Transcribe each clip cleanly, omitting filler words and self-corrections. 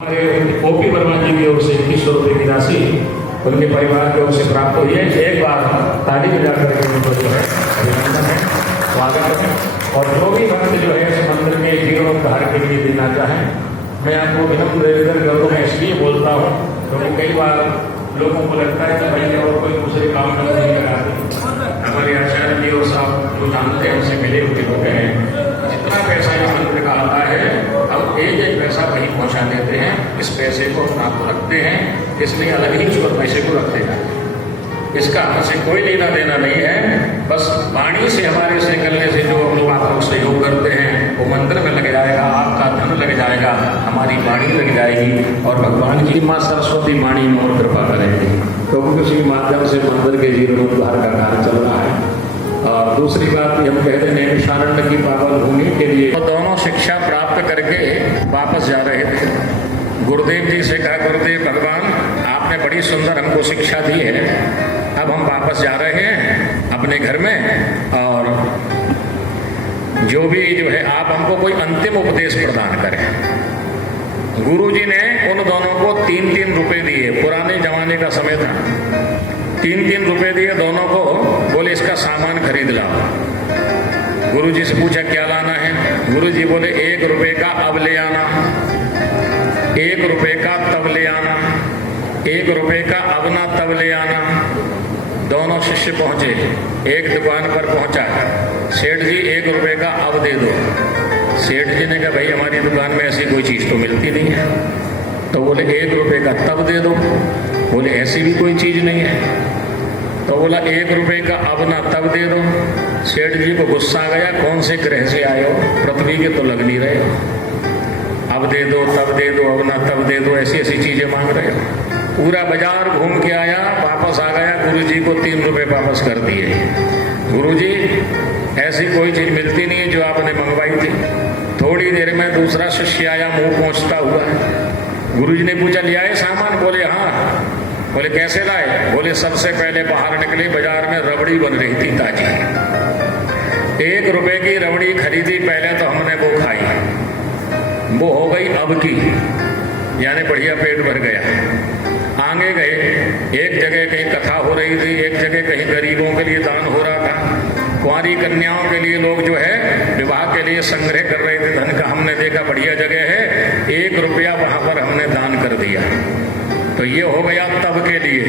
हमारे ओपी वर्मा जी की ओर से 2100 रुपये की राशि उनके परिवार की ओर से प्राप्त हुई है। एक बार ताली बजा करके उनको जो है अभिनंदन है, स्वागत है। और जो भी भक्त जो है इस मंदिर के जीर्णोद्धार के लिए देना चाहें, मैं आपको विनम्र निवेदन कर दूँ। मैं इसलिए बोलता हूँ क्योंकि कई बार लोगों को लगता है कि भाई और कोई दूसरे काम में नहीं लगाते। हमारे आचार्य जी और साहब जो जानते हैं उनसे मिले हुए लोग हैं, जितना पैसा इस मंदिर का आता है अब एक एक पैसा वहीं पहुंचा देते हैं। इस पैसे को अपना को रखते हैं, इसलिए अलग ही उस पैसे को रखते हैं। इसका हमसे कोई लेना देना नहीं है। बस वाणी से हमारे से निकलने से जो लोग आप लोग सहयोग करते हैं वो मंदिर में लग जाएगा, आपका धन लग जाएगा, हमारी वाणी लग जाएगी और भगवान की माँ सरस्वती वाणी में और कृपा करेंगी। तो उसी माध्यम से मंदिर के जीर्णोद्धार का कार्य चल रहा है। और दूसरी बात हम कहते हैं नैमिषारण्य की पावन भूमि के लिए तो दोनों शिक्षा प्राप्त करके वापस जा रहे थे। गुरुदेव जी से कहा, गुरुदेव भगवान आपने बड़ी सुंदर हमको शिक्षा दी है, अब हम वापस जा रहे हैं अपने घर में और जो भी जो है आप हमको कोई अंतिम उपदेश प्रदान करें। गुरुजी ने उन दोनों को 3-3 रुपए दिए। पुराने जमाने का समय था, 3-3 रुपए दिए दोनों को। बोले इसका सामान खरीद लाओ। गुरुजी से पूछा क्या लाना है? गुरुजी बोले 1 रुपए का अब ले आना, 1 रुपए का तब ले आना, 1 रुपए का अब ना तब ले आना। दोनों शिष्य पहुंचे, एक दुकान पर पहुंचा, सेठ जी 1 रुपए का अब दे दो। सेठ जी ने कहा भाई हमारी दुकान में ऐसी कोई चीज तो मिलती नहीं है। तो बोले 1 रुपए का तब दे दो। बोले ऐसी भी कोई चीज नहीं है। तो बोला 1 रुपए का अब ना तब दे दो। सेठ जी को गुस्सा आ गया, कौन से ग्रह से आए हो, पृथ्वी के तो लग नहीं रहे हो। अब दे दो, तब दे दो, अब ना तब दे दो, ऐसी ऐसी चीजें मांग रहे हो। पूरा बाजार घूम के आया, वापस आ गया, गुरुजी को 3 रुपए वापस कर दिए। गुरुजी ऐसी कोई चीज मिलती नहीं है जो आपने मंगवाई थी। थोड़ी देर में दूसरा शिष्य आया, मुंह पहुंचता हुआ। गुरुजी ने पूछा ले आए सामान? बोले हाँ। बोले कैसे लाए? बोले सबसे पहले बाहर निकले, बाजार में रबड़ी बन रही थी ताजी। 1 रुपए की रबड़ी खरीदी, पहले तो हमने वो खाई, वो हो गई अब की, यानी बढ़िया पेट भर गया। आगे गए, एक जगह कहीं कथा हो रही थी, एक जगह कहीं गरीबों के लिए दान हो रहा था, कुंवारी कन्याओं के लिए लोग जो है विवाह के लिए संग्रह कर रहे थे धन का। हमने देखा बढ़िया जगह है, 1 रुपया वहां पर हमने दान कर दिया। तो ये हो गया तब के लिए।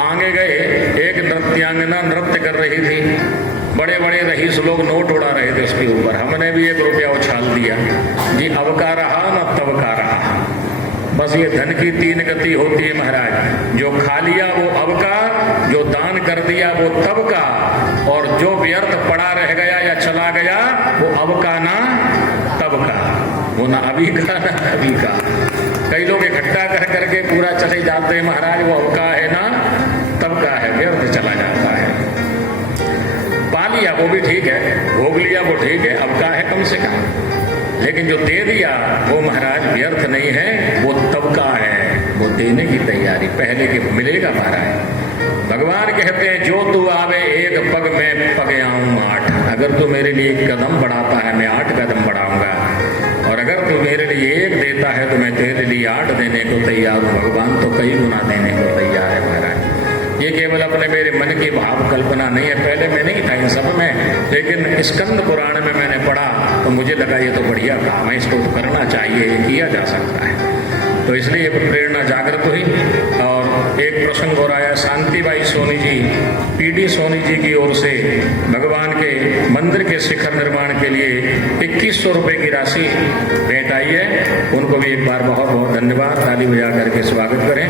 आगे गए, एक नृत्यांगना नृत्य कर रही थी, बड़े बड़े रईस लोग नोट उड़ा रहे थे उसके ऊपर, हमने भी 1 रुपया उछाल दिया जी। अब का रहा न तब का रहा। बस ये धन की 3 गति होती है महाराज। जो खा लिया वो अब का, जो दान कर दिया वो तब का, और जो व्यर्थ पड़ा रह गया या चला गया वो अब का ना तब का, वो ना अभी का ना अभी का। कई लोग इकट्ठा कर करके पूरा चले जाते हैं महाराज, वो अब का है ना तब का है, व्यर्थ चला जाता है। पा लिया वो भी ठीक है, भोग लिया वो ठीक है, अब का है कम से कम, लेकिन जो दे दिया वो महाराज व्यर्थ नहीं है, वो तब का है, वो देने की तैयारी पहले के मिलेगा महाराज। भगवान कहते हैं जो तू आवे 1 पग में पग आऊं 8। अगर तू मेरे लिए 1 कदम बढ़ाता है मैं 8 कदम बढ़ाऊंगा, और अगर तू मेरे लिए 1 देता है तो मैं तेरे लिए 8 देने को तैयार हूं। भगवान तो कई गुना देने को तैयार है महाराज। ये केवल अपने मेरे मन की भाव कल्पना नहीं है, पहले मैं नहीं था इन सब में, लेकिन स्कंद पुराण में मैंने पढ़ा तो मुझे लगा ये तो बढ़िया काम है, इसको तो करना चाहिए, ये किया जा सकता है। तो इसलिए प्रेरणा जागृत हुई। और एक प्रसंग हो रहा है, शांतिबाई सोनी जी, पीडी सोनी जी की ओर से भगवान के मंदिर के शिखर निर्माण के लिए 2100 रुपए की राशि भेंट आई है। उनको भी एक बार बहुत बहुत धन्यवाद, ताली बजा करके स्वागत करें।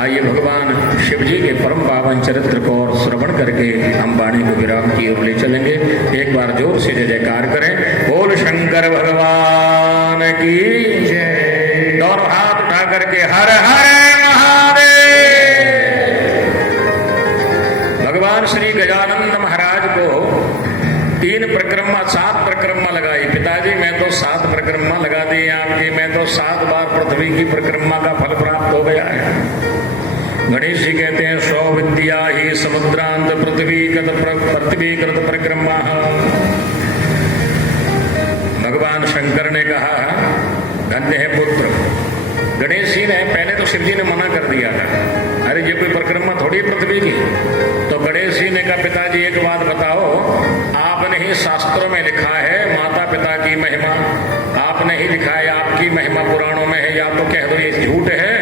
आइए भगवान शिव जी के परम पावन चरित्र को और श्रवण करके हम वाणी को विराम की ओर ले चलेंगे। एक बार जोर से जय जयकार करें, बोल शंकर भगवान की जय। दोनों हाथ उठा करके हर हर महादेव। भगवान श्री गजानंद महाराज को 3 परिक्रमा 7 परिक्रमा लगाई। पिताजी मैं तो 7 परिक्रमा लगा दी आपकी, मैं तो 7 बार पृथ्वी की परिक्रमा का फल प्राप्त हो गया है। गणेश जी कहते हैं 100 विद्या ही समुद्रांत पृथ्वीकृत परिक्रमा। भगवान शंकर ने कहा धन्य है पुत्र, ने पहले तो शिव जी ने मना कर दिया था, अरे ये कोई परिक्रमा थोड़ी पृथ्वी की। तो गणेश जी ने कहा पिताजी एक बात बताओ, आपने ही शास्त्रों में लिखा है माता पिता की महिमा, आपने ही लिखा है आपकी महिमा पुराणों में है, या तो कह दो ये झूठ है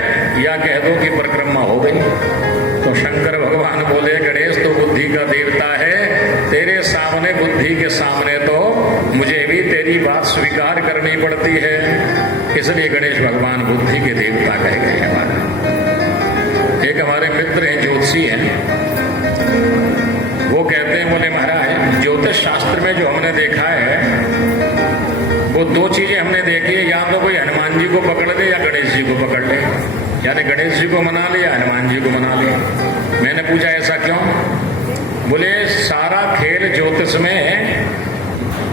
या कह दो कि परिक्रमा हो गई। तो शंकर भगवान बोले गणेश तो बुद्धि का देवता है, तेरे सामने बुद्धि के सामने तो मुझे भी तेरी बात स्वीकार करनी पड़ती है, इसलिए गणेश भगवान बुद्धि के देवता कहे गए हमारे। एक हमारे मित्र हैं ज्योतिषी हैं, वो कहते हैं बोले महाराज ज्योतिष शास्त्र में जो हमने देखा है वो दो चीजें हमने देखी है, या तो कोई हनुमान जी को पकड़ ले या गणेश जी को पकड़ ले, यानी गणेश जी को मना ले या हनुमान जी को मना ले। मैंने पूछा ऐसा क्यों? बोले सारा खेल ज्योतिष में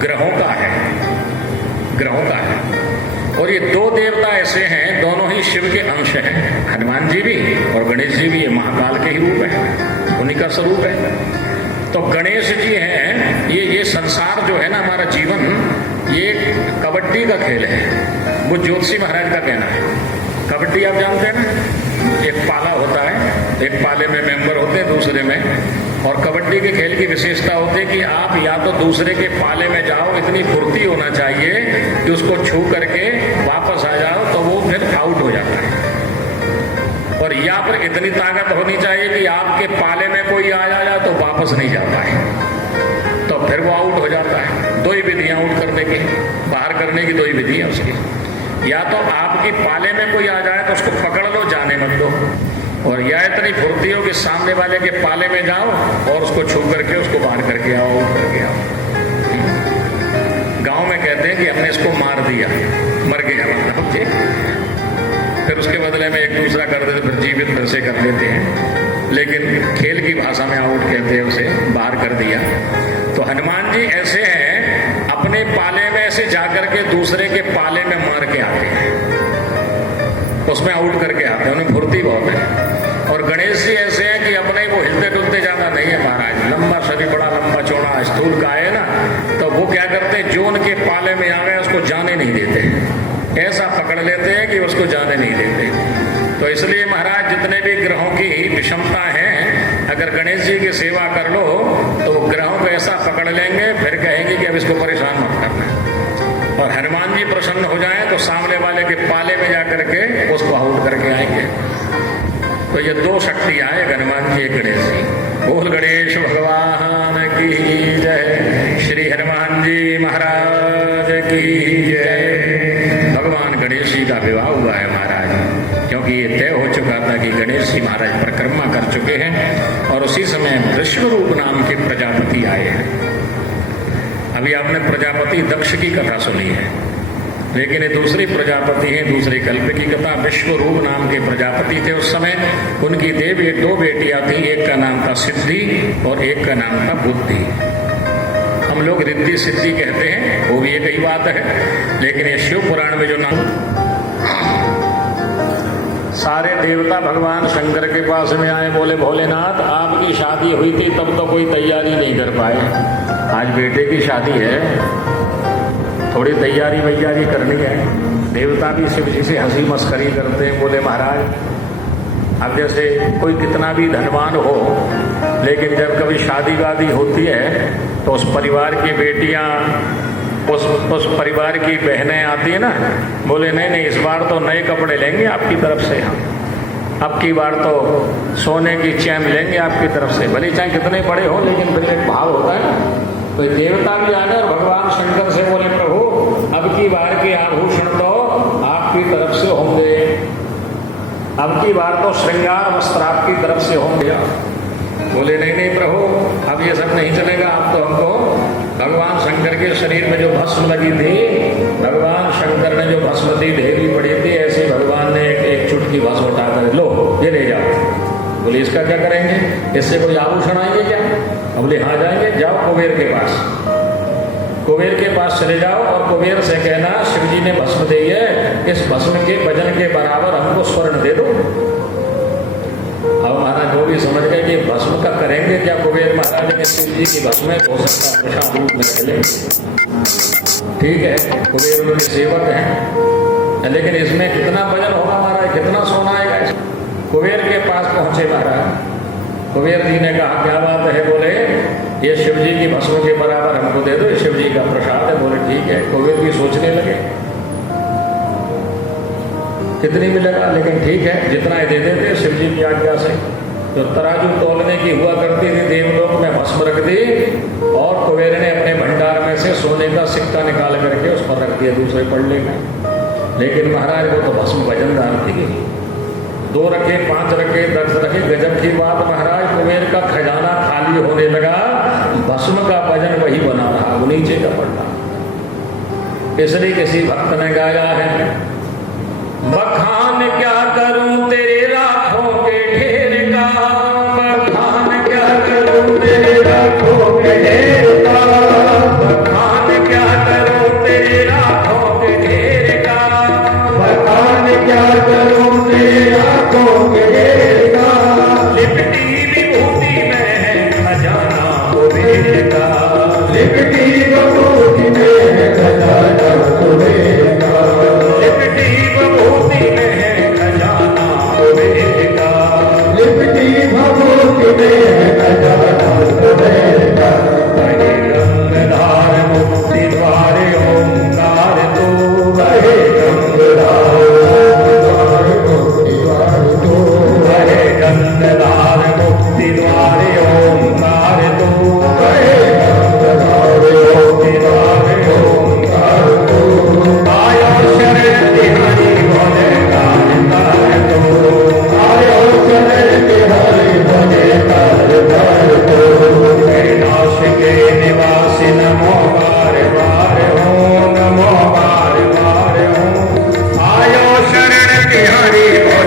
ग्रहों का है, ग्रहों का है, और ये दो देवता ऐसे हैं दोनों ही शिव के अंश हैं, हनुमान जी भी और गणेश जी भी, ये महाकाल के ही रूप है, उन्हीं का स्वरूप है। तो गणेश जी हैं, ये संसार जो है ना हमारा जीवन, ये कबड्डी का खेल है, वो ज्योतिषी महाराज का कहना है। कबड्डी आप जानते हैं ना, एक पाला होता है, एक पाले में मेंबर होते हैं दूसरे में, और कबड्डी के खेल की विशेषता होती है कि आप या तो दूसरे के पाले में जाओ, इतनी फुर्ती होना चाहिए कि उसको छू करके वापस आ जाओ तो वो फिर आउट हो जाता है, और या फिर इतनी ताकत होनी चाहिए कि आपके पाले में कोई आ जाए तो वापस नहीं जा पाए, तो फिर वो आउट हो जाता है। दो ही विधियां आउट करने की, बाहर करने की दो ही विधि है उसकी, या तो आपकी पाले में कोई आ जाए तो उसको पकड़ लो, जाने मत दो, और या इतनी फुर्ती हो कि सामने वाले के पाले में जाओ और उसको छू करके उसको बाहर करके आओ, आउट करके आओ। गांव में कहते हैं कि हमने इसको मार दिया, मर गया मतलब कि, फिर उसके बदले में एक दूसरा कर देते, फिर जीवित फिर से कर देते हैं, लेकिन खेल की भाषा में आउट कहते हैं उसे, बाहर कर दिया। तो हनुमान जी ऐसे हैं, अपने पाले में से जाकर के दूसरे के पाले में मार के आते हैं, उसमें आउट करके आते हैं, उन्हें फुर्ती बहुत है। और गणेश जी ऐसे हैं कि अपने वो हिलते डुलते ज्यादा नहीं है महाराज, लंबा शरीर, बड़ा लंबा चौड़ा स्थूल का है ना, तो वो क्या करते हैं, जो उनके पाले में आ गए उसको जाने नहीं देते, ऐसा पकड़ लेते हैं कि उसको जाने नहीं देते। तो इसलिए महाराज जितने भी ग्रहों की विषमता है, अगर गणेश जी की सेवा कर लो तो ग्रहों को ऐसा पकड़ लेंगे, फिर कहेंगे कि अब इसको परेशान मत करना, और हनुमान जी प्रसन्न हो जाएं तो सामने वाले के पाले में जाकर के उसको आउट करके आएंगे। तो ये दो शक्तियां हैं, हनुमान जी एक गणेश जी। बोल गणेश भगवान की जय, श्री हनुमान जी महाराज की जय। भगवान गणेश जी का विवाह हुआ है महाराज, क्योंकि ये तय हो चुका था कि गणेश जी महाराज परिक्रमा कर चुके हैं, और उसी समय विश्वरूप नाम के प्रजापति आए हैं। अभी आपने प्रजापति दक्ष की कथा सुनी है, लेकिन ये दूसरी प्रजापति है, दूसरे कल्प की कथा। विश्वरूप नाम के प्रजापति थे उस समय, उनकी दो बेटियां थी, एक का नाम था सिद्धि और एक का नाम था बुद्धि। हम लोग रिद्धि सिद्धि कहते हैं, वो भी एक ही बात है, लेकिन ये शिव पुराण में जो नाम, सारे देवता भगवान शंकर के पास में आए, बोले भोलेनाथ आपकी शादी हुई थी तब तो कोई तैयारी नहीं कर पाए, आज बेटे की शादी है, थोड़ी तैयारी वैयारी करनी है। देवता भी शिव जी से हंसी मस्करी करते हैं, बोले महाराज अब जैसे कोई कितना भी धनवान हो, लेकिन जब कभी शादी वादी होती है तो उस परिवार की बेटियां, उस परिवार की बहनें आती है ना, बोले नहीं इस बार तो नए कपड़े लेंगे आपकी तरफ से, हम अब की बार तो सोने की चैन लेंगे आपकी तरफ से, भले चाहे कितने बड़े हो, लेकिन फिर एक भाव होता है ना। तो देवता भी आने और भगवान शंकर से बोले प्रभु अब की बार के आभूषण तो आपकी तरफ से होंगे, अब की बार तो श्रृंगार वस्त्र आपकी तरफ से होंगे। बोले नहीं प्रभु अब ये सब नहीं चलेगा, अब तो हमको भगवान शंकर के शरीर में जो भस्म लगी थी, भगवान शंकर ने जो भस्म दी ढेरी पड़ी थी, ऐसे भगवान ने एक चुटकी भस्म उठाकर लो ये ले जाओ। बोले इसका क्या करेंगे, इससे कोई आभूषण आएंगे क्या? बोले हाँ जाएंगे, जाओ कुबेर के पास, कुबेर के पास चले जाओ और कुबेर से कहना शिव जी ने भस्म दी है, इस भस्म के वजन के बराबर हमको स्वर्ण दे दो। अब महाराज वो भी समझ गए कि भस्म का करेंगे क्या, कुबेर महाराज ने शिव जी की भस्म हो सकता है प्रसाद रूप में चले, ठीक है कुबेर उनके सेवक हैं, लेकिन इसमें कितना वजन होगा महाराज, कितना कुबेर के पास पहुंचे महाराज। कुबेर जी ने कहा क्या बात है? बोले ये शिव जी की भस्म के बराबर हमको दे दो, ये शिव जी का प्रसाद है। बोले ठीक है। कुबेर भी सोचने लगे कितनी मिलेगा, लेकिन ठीक है जितना ही दे देते शिव जी की आज्ञा से। तो तराजू तोलने की हुआ करती थी देवलोक में, भस्म रख दी और कुबेर ने अपने भंडार में से सोने का सिक्का निकाल करके उस पर रख दिया दूसरे पल्ले में। लेकिन महाराज वो तो भस्म वजनदार थी, 2 रखे 5 रखे 10 रखे। गजब की बात महाराज, कुबेर का खजाना खाली होने लगा, भस्म का वजन वही बना रहा, वो नीचे का पड़ता। इसलिए किसी भक्त ने गाया है, बखान क्या करूं तेरे लाखों के ढेर का, बखान क्या करूं तेरे लाखों के ढेर का, बखान क्या करूं तेरे लाखों के ढेर का, बखान क्या करूं तेरे लाखों के ढेर का। लिपटी विभूति में है खजाना कुबेर का, लिपटी विभूति में है खजाना कुबेर का, लिपटी विभूति में है खजाना कुबेर का, लिपटी विभूति में है खजाना कुबेर का। वही गंगाधार मुक्ति द्वार ओंकार तू, वही गंगाधार मुक्ति द्वार तू, वही गंगाधार मुक्ति द्वार ओंकार तू, वही गंगाधार मुक्ति द्वार ओंकार तू। आयो शरण तिहारी भोले कार कार तू, आयो शरण तिहारी भोले कार कार तू। कैलाश के निवासी नमो बार बार हो, नमो बार बार हो। आयो शरण तिहारी भोले